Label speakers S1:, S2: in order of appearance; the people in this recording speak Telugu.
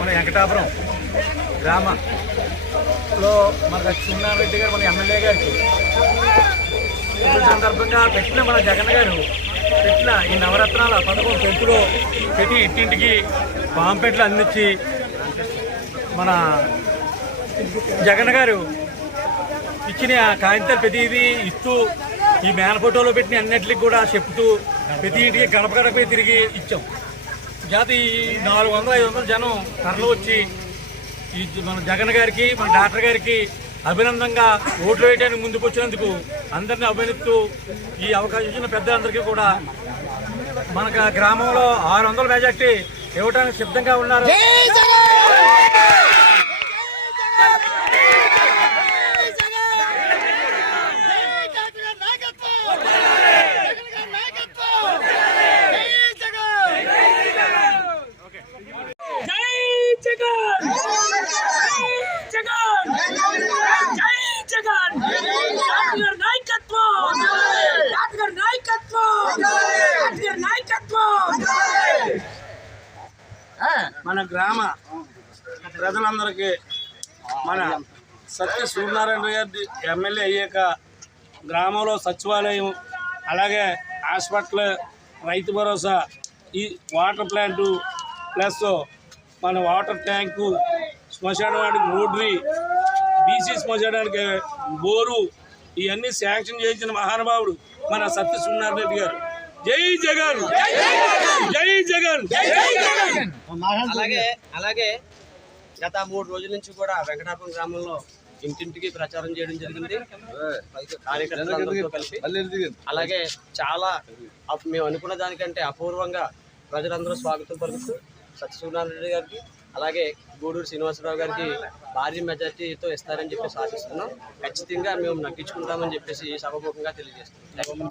S1: మన వెంకటాపురం గ్రామంలో మన రెడ్డి గారు మన ఎమ్మెల్యే గారికి సందర్భంగా పెట్టిన మన జగన్ గారు పెట్టిన ఈ నవరత్నాల పథకం పెంపులో ప్రతి ఇంటింటికి పాంపెట్లు అందించి మన జగన్ గారు ఇచ్చిన కాగితాలు ప్రతిదీ ఇస్తూ ఈ మేన ఫోటోలో పెట్టిన అన్నిటికి కూడా చెప్తూ ప్రతి ఇంటికి గడప గడపే తిరిగి ఇచ్చాం. జాతి ఈ నాలుగు వందల ఐదు వందల జనం తరలి వచ్చి ఈ మన జగన్ గారికి మన డాక్టర్ గారికి అభినందంగా ఓట్లు వేయడానికి ముందుకు వచ్చినందుకు అందరిని అభినందిస్తూ ఈ అవకాశం ఇచ్చిన పెద్దలందరికీ కూడా మనకు గ్రామంలో ఆరు వందల మెజార్టీ ఇవ్వడానికి సిద్ధంగా ఉన్నారు
S2: జై జగన్ జగన్ జై జగన్ డాక్టర్ నాయకత్వం డాక్టర్ నాయకత్వం డాక్టర్ నాయకత్వం
S1: మన గ్రామ ప్రజలందరికీ మన సత్య సూర్యనారాయణ గారి ఎమ్మెల్యే అయ్యాక గ్రామంలో సచివాలయం అలాగే హాస్పిటల్ రైతు భరోసా ఈ వాటర్ ప్లాంటు ప్లస్ మన వాటర్ ట్యాంకు శ్మశానానికి రోడ్రీ బీసీ శ్మశానానికి బోరు ఇవన్నీ శాంక్షన్ చేయించిన మహానుభావుడు మన సత్య సూర్యనారాయణ రెడ్డి గారు. జై జగన్! జై జగన్!
S3: అలాగే అలాగే గత మూడు రోజుల నుంచి కూడా వెంకటాపురం గ్రామంలో ఇంటింటికి ప్రచారం చేయడం జరిగింది. కార్యకర్తలందరితో కలిపి. అలాగే చాలా అప్- మేము అనుకున్న దానికంటే అపూర్వంగా ప్రజలందరూ స్వాగతం పలుకుతూ సత్యసూర్యనారాయణ రెడ్డి గారికి అలాగే గూడూరు శ్రీనివాసరావు గారికి భారీ మెజార్టీతో ఇస్తారని చెప్పేసి ఆశిస్తున్నాం. ఖచ్చితంగా మేము నగ్గించుకుంటామని చెప్పేసి సభముఖంగా తెలియజేస్తున్నాం.